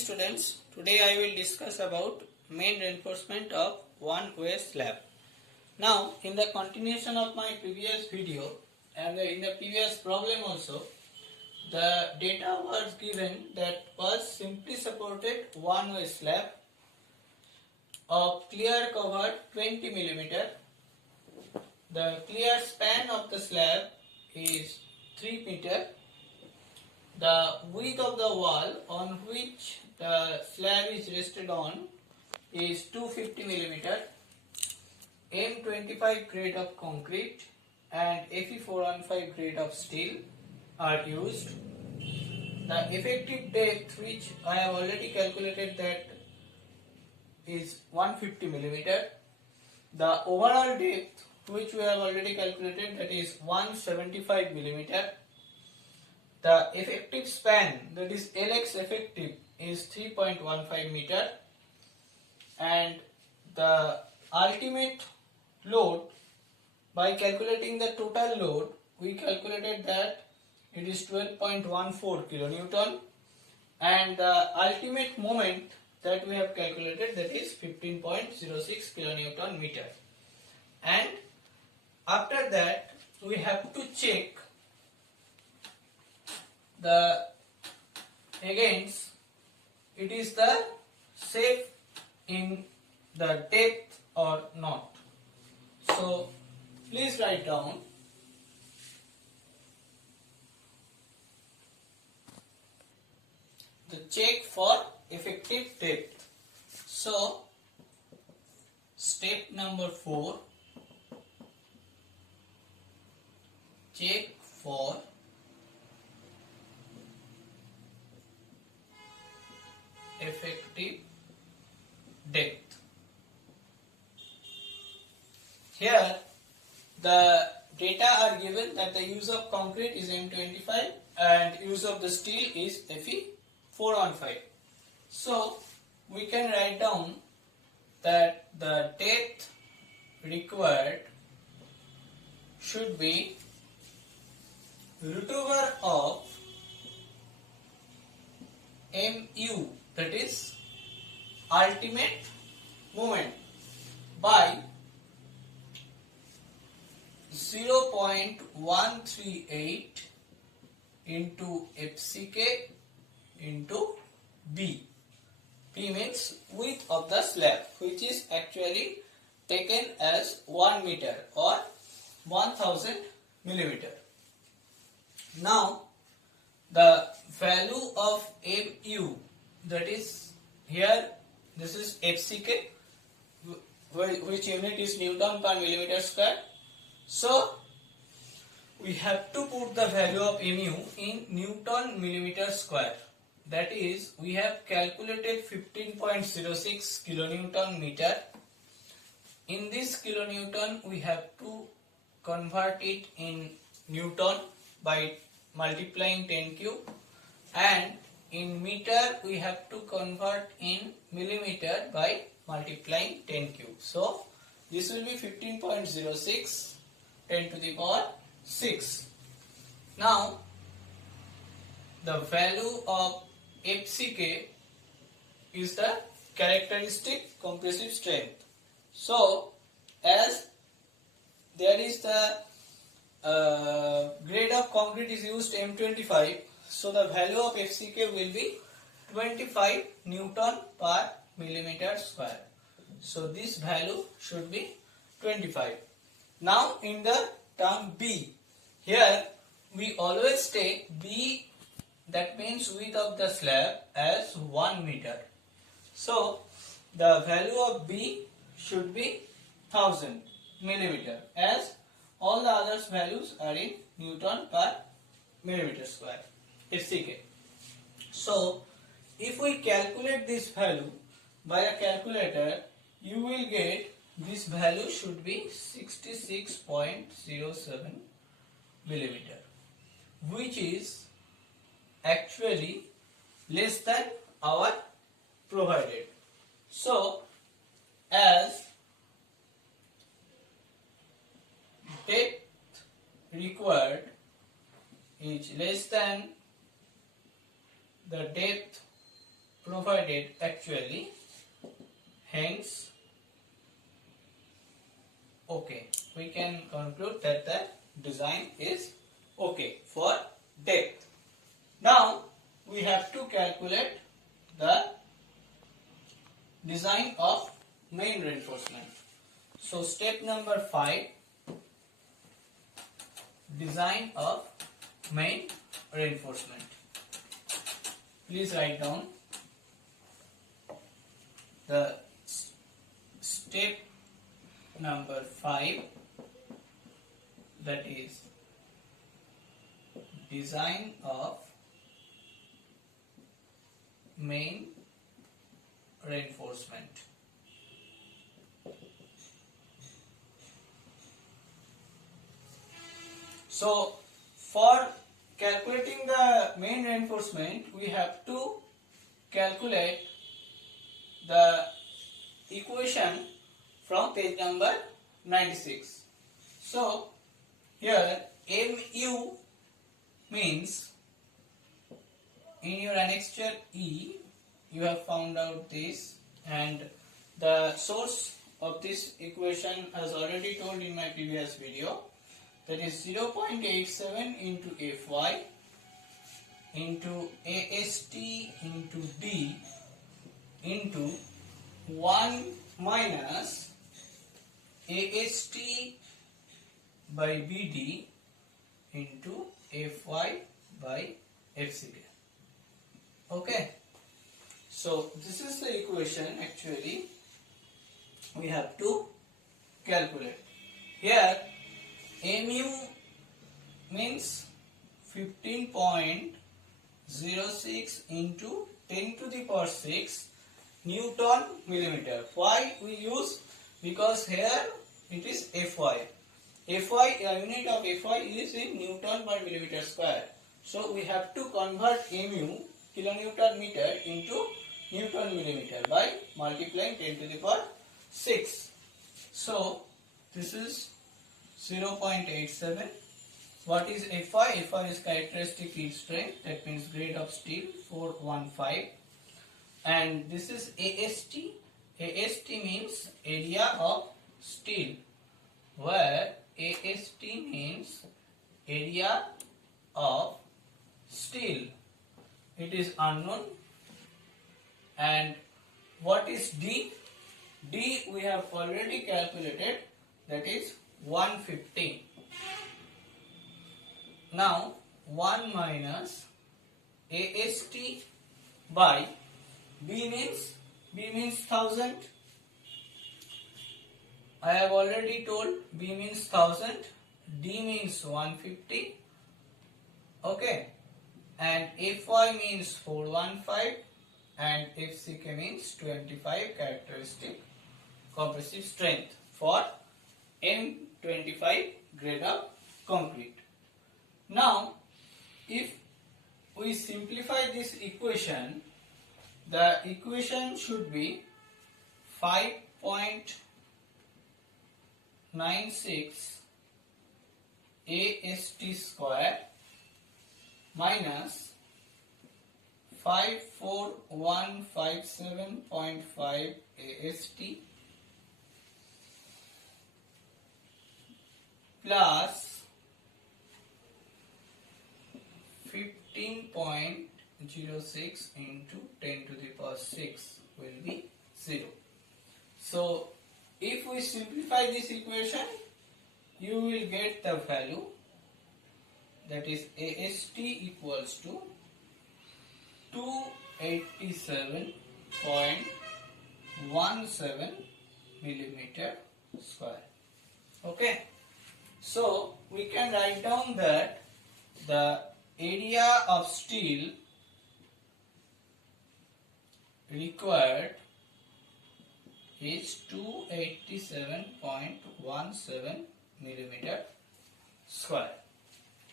students, today I will discuss about main reinforcement of one-way slab. Now in the continuation of my previous video and in the previous problem also, the data was given that was simply supported one-way slab of clear cover 20 mm. The clear span of the slab is 3 meter. The width of the wall on which the slab is rested on is 250 mm. M25 grade of concrete and Fe415 grade of steel are used. The effective depth, which I have already calculated, that is 150 mm. The overall depth, which we have already calculated, that is 175 mm. The effective span, that is Lx effective, is 3.15 meter, and the ultimate load, by calculating the total load, we calculated that it is 12.14 kilonewton, and the ultimate moment that we have calculated, that is 15.06 kilonewton meter. And after that we have to check the against it is the safe in the depth or not. So please write down the check for effective depth. So step number 4, check for effective depth. Here the data are given that the use of concrete is M25 and use of the steel is Fe415. So we can write down that the depth required should be root over of mu, that is ultimate moment, by 0.138 into FCK into B. B means width of the slab, which is actually taken as 1 meter or 1000 millimeter. Now the value of mu, that is here, this is FCK, which unit is Newton per millimeter square. So we have to put the value of mu in Newton millimeter square. That is, we have calculated 15.06 kilonewton meter. In this kilonewton we have to convert it in Newton by multiplying 10 cube, and in meter we have to convert in millimeter by multiplying 10 cube. So this will be 15.06 10 to the power 6. Now the value of FCK is the characteristic compressive strength. So as there is the grade of concrete is used M25, so the value of FCK will be 25 Newton per millimeter square. So this value should be 25. Now in the term B, here we always take B, that means width of the slab, as 1 meter. So the value of B should be 1000 millimeter, as all the others values are in Newton per millimeter square, FCK. So if we calculate this value by a calculator, you will get this value should be 66.07 millimeter, which is actually less than our provided. So as depth required is less than the depth provided actually, hence okay. We can conclude that the design is okay for depth. Now we have to calculate the design of main reinforcement. So step number 5, design of main reinforcement. Please write down the step number 5, that is design of main reinforcement. So for calculating the main reinforcement, we have to calculate the equation from page number 96. So here MU means, in your annexure E you have found out this, and the source of this equation as already told in my previous video, that is 0.87 into Fy into AST into D into 1 minus AST by BD into Fy by FCK. Okay, so this is the equation actually we have to calculate. Here Mu means 15.06 into 10 to the power 6 Newton millimeter. Why we use? Because here it is Fy. Fy, unit of Fy is in Newton per millimeter square. So we have to convert Mu, kilonewton meter, into Newton millimeter by multiplying 10 to the power 6. So this is 0.87. What is Fy? Fy is characteristic yield strength, that means grade of steel 415. And this is AST. AST means area of steel, where AST means area of steel. It is unknown. And what is D? D we have already calculated, that is 150. Now 1 minus AST by B means 1000. I have already told B means 1000, D means 150. Okay, and Fy means 415 and FCK means 25 characteristic compressive strength for M25 grade of concrete. Now if we simplify this equation, the equation should be 5.96 AST square minus 54157.5 AST plus 15.06 into 10 to the power 6 will be 0. So if we simplify this equation, you will get the value, that is AST equals to 287.17 millimeter square. Okay, so we can write down that the area of steel required is 287.17 millimeter square.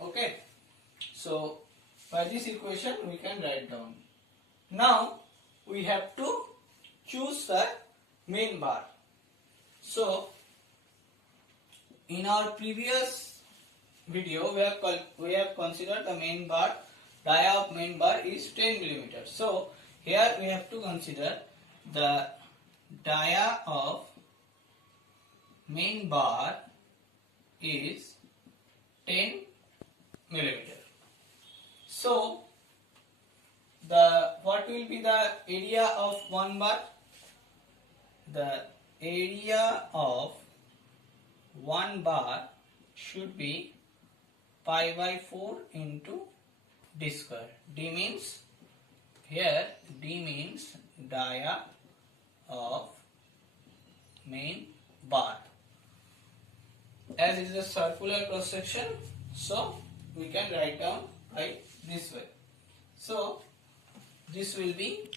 Okay, so by this equation we can write down. Now we have to choose the main bar. So in our previous video we have considered the main bar, dia of main bar is 10 millimeters. So here we have to consider the dia of main bar is 10 millimeter. So what will be the area of one bar? The area of one bar should be pi by 4 into d square. D means here D means dia of main bar. As it is a circular cross section, so we can write down by this way. So this will be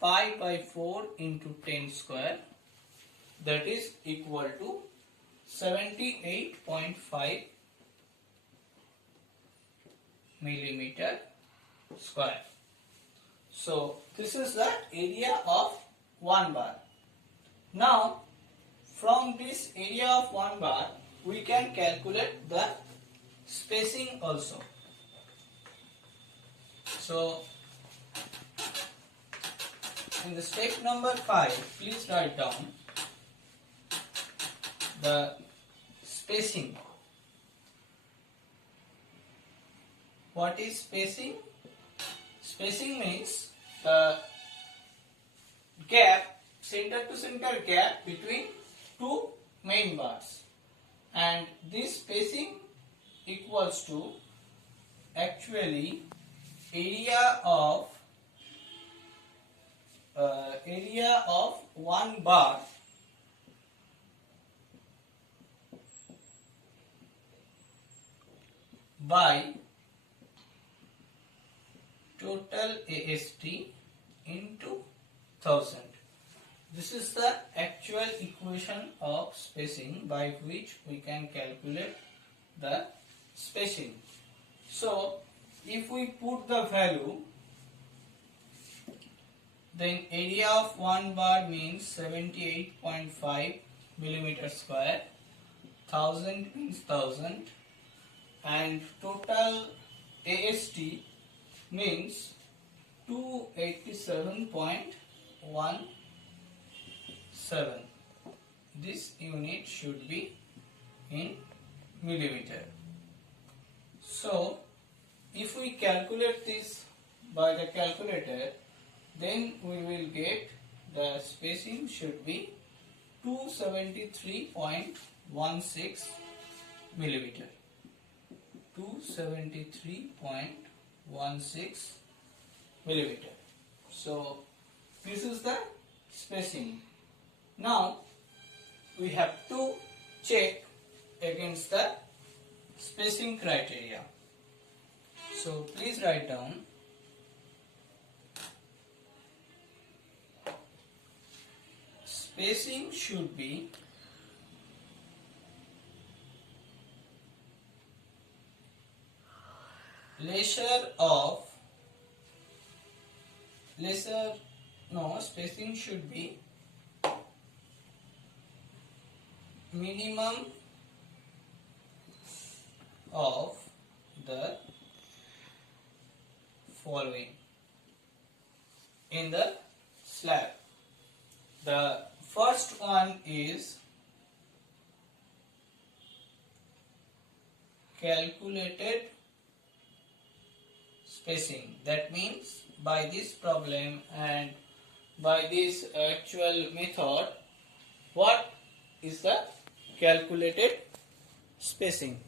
pi by 4 into 10 square, that is equal to 78.5 millimeter square. So this is the area of one bar. Now from this area of one bar we can calculate the spacing also. So in the step number 5, please write down the spacing. What is spacing? Spacing means the gap, center to center gap between two main bars, and this spacing equals to actually area of one bar by total AST into 1000. This is the actual equation of spacing by which we can calculate the spacing. So if we put the value, then area of one bar means 78.5 millimeter square, 1000 means 1000, and total AST means 287.17. This unit should be in millimeter. So if we calculate this by the calculator, then we will get the spacing should be 273.16 millimeter. 273.16 millimeter. So this is the spacing. Now we have to check against the spacing criteria. So please write down spacing should be spacing should be minimum of the following in the slab. The first one is calculated spacing. That means by this problem and by this actual method, what is the calculated spacing?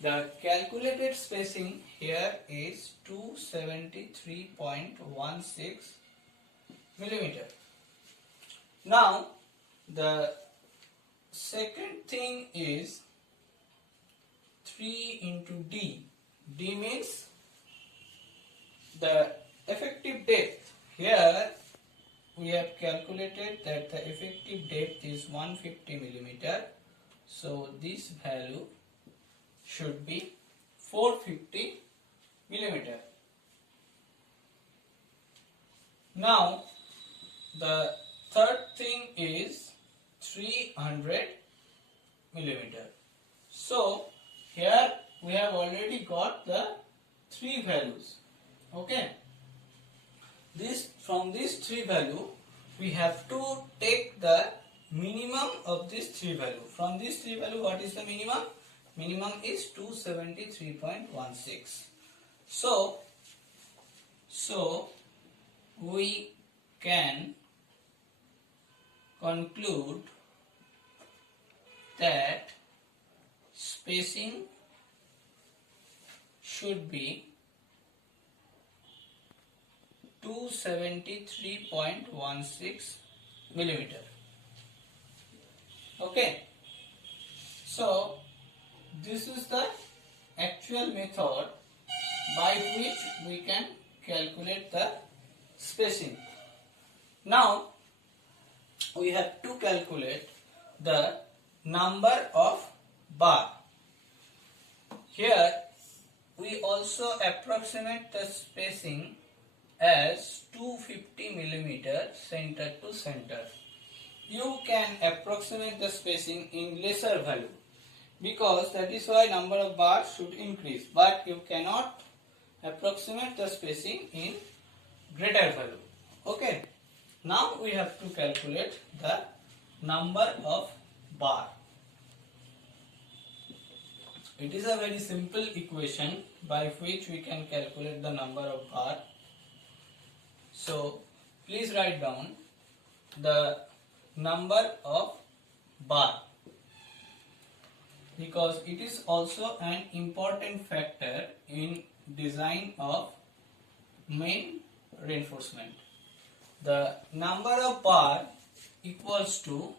The calculated spacing here is 273.16 millimeter. Now the second thing is 3 into D. D means the effective depth. Here we have calculated that the effective depth is 150 millimeter. So this value should be 450 millimeter. Now the third thing is 300 millimeter. So here we have already got the three values. Okay. this from these three value we have to take the minimum of these three value. From these three value, what is the minimum? Minimum is 273.16. So we can conclude that spacing should be 273.16 millimeter. Okay, so this is the actual method by which we can calculate the spacing. Now we have to calculate the number of bar. Here we also approximate the spacing as 250 millimeter center to center. You can approximate the spacing in lesser value because that is why number of bars should increase, but you cannot approximate the spacing in greater value. Okay, now we have to calculate the number of bar. It is a very simple equation by which we can calculate the number of bar. So please write down the number of bar because it is also an important factor in design of main reinforcement. The number of bar equals to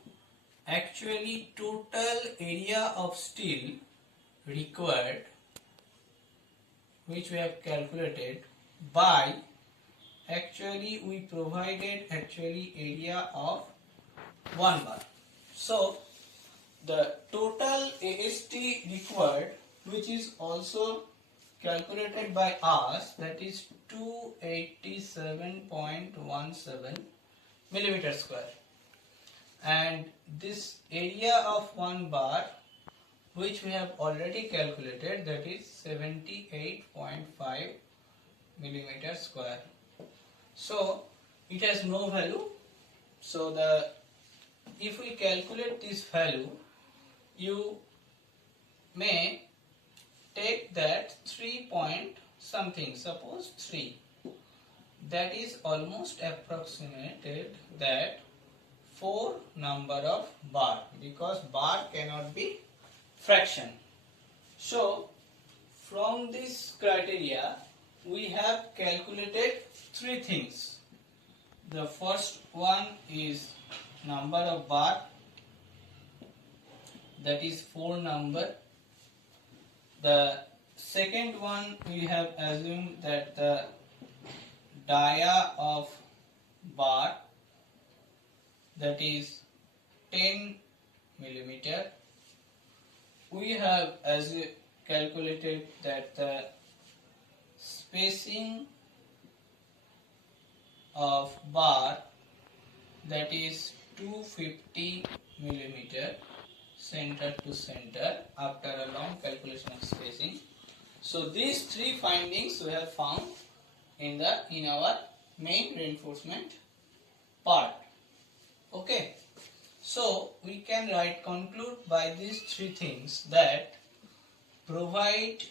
actually total area of steel required, which we have calculated by actually we provided actually area of 1 bar. So the total AST required, which is also calculated by us, that is 287.17 millimeter square, and this area of 1 bar which we have already calculated, that is 78.5 millimeter square. So it has no value. So if we calculate this value, you may take that 3 point something, suppose 3. That is almost approximated that 4 number of bar, because bar cannot be fraction. So from this criteria we have calculated 3 things. The first one is number of bar, that is 4 number. The second one, we have assumed that the dia of bar, that is 10 millimeter. We have calculated that the spacing of bar, that is 250 millimeter center to center after a long calculation of spacing. So these 3 findings we have found in our main reinforcement part. Okay, so we can conclude by these 3 things that provide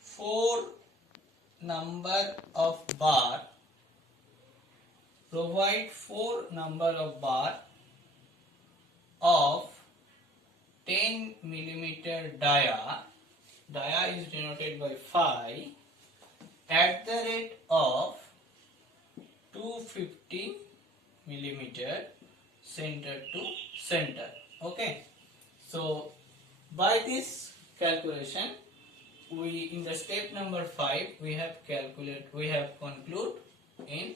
4 number of bar, of 10 millimeter dia is denoted by phi, at the rate of 250 millimeter center to center. Okay, so by this calculation, we in the step number 5 we have conclude in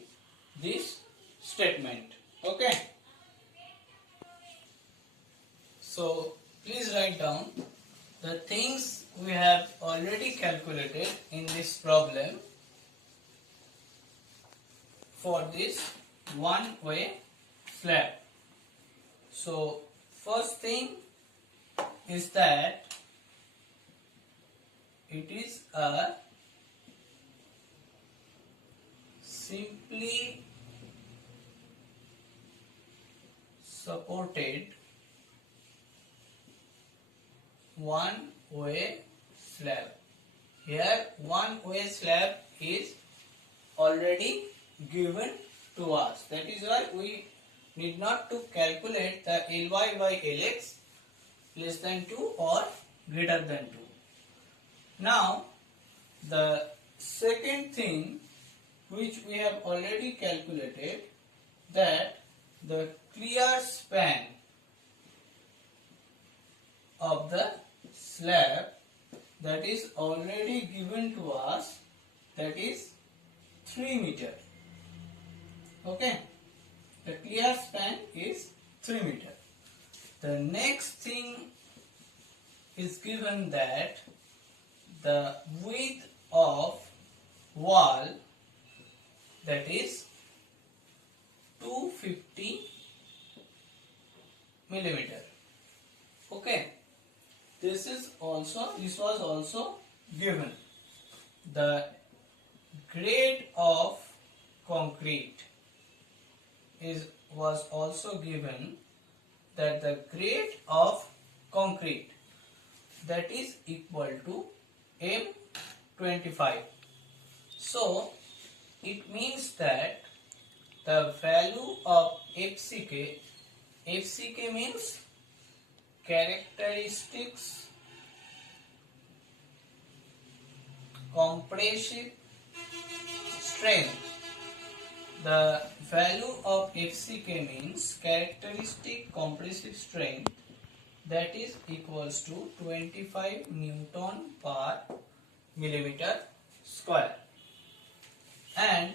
this statement. Okay, so please write down the things we have already calculated in this problem for this one-way slab. So first thing is that it is a denoted one-way slab. Here one-way slab is already given to us. That is why we need not to calculate the Ly by Lx less than 2 or greater than 2. Now the second thing which we have already calculated, that the clear span of the slab, that is already given to us, that is 3 meter. Okay, the clear span is 3 meter. The next thing is given that the width of wall, that is 250 millimeter. Okay, this was also given. The grade of concrete was also given, that the grade of concrete, that is equal to M25. So it means that the value of FCK means characteristics compressive strength. The value of FCK means characteristic compressive strength, that is equals to 25 Newton per millimeter square, and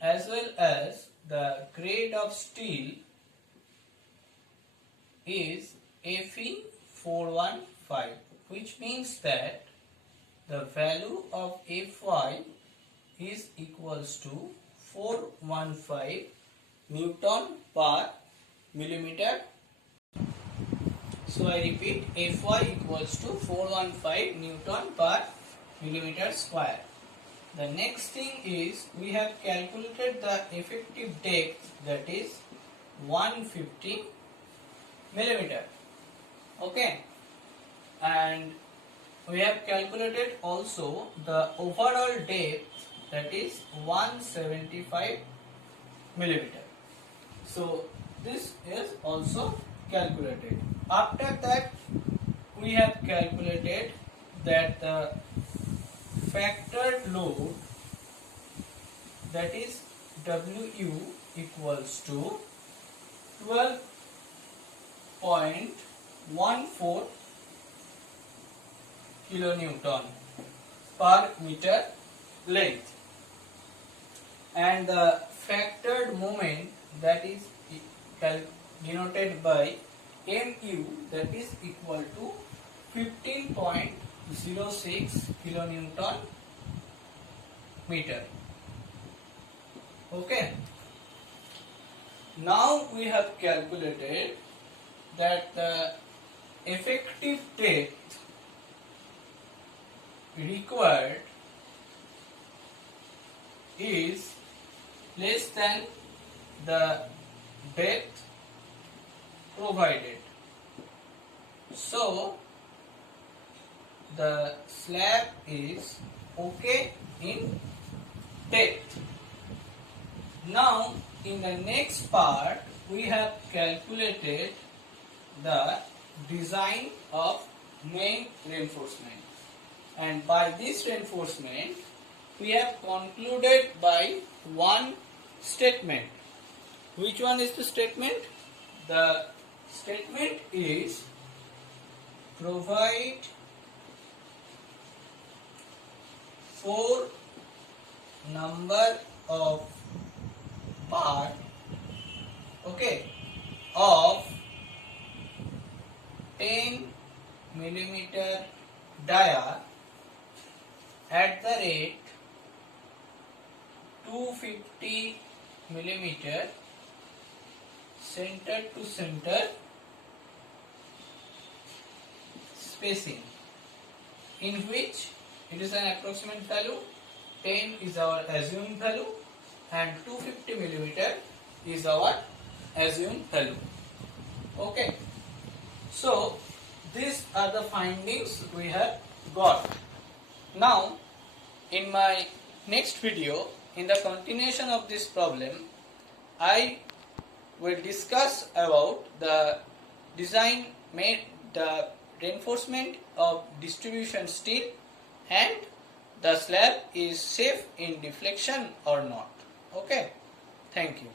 as well as the grade of steel is Fe415, which means that the value of Fy is equals to 415 Newton per millimeter. So I repeat, Fy equals to 415 Newton per millimeter square. The next thing is, we have calculated the effective depth, that is 150 millimeter. Okay, and we have calculated also the overall depth, that is 175 millimeter. So this is also calculated. After that, we have calculated that the factored load, that is Wu equals to 12.14 kilonewton per meter length, and the factored moment, that is denoted by Mu, that is equal to 15.06 kilonewton meter. Okay, now we have calculated that the effective depth required is less than the depth provided. So the slab is okay in depth. Now in the next part, we have calculated the design of main reinforcement, and by this reinforcement we have concluded by one statement. Which one is the statement? The statement is, provide 4 number of part, okay, of 10 millimeter dia at the rate 250 millimeter center to center spacing, in which it is an approximate value, 10 is our assumed value and 250 millimeter is our assumed value. Okay, so these are the findings we have got. Now in my next video, in the continuation of this problem, I will discuss about the design made, the reinforcement of distribution steel, and the slab is safe in deflection or not. Okay, thank you.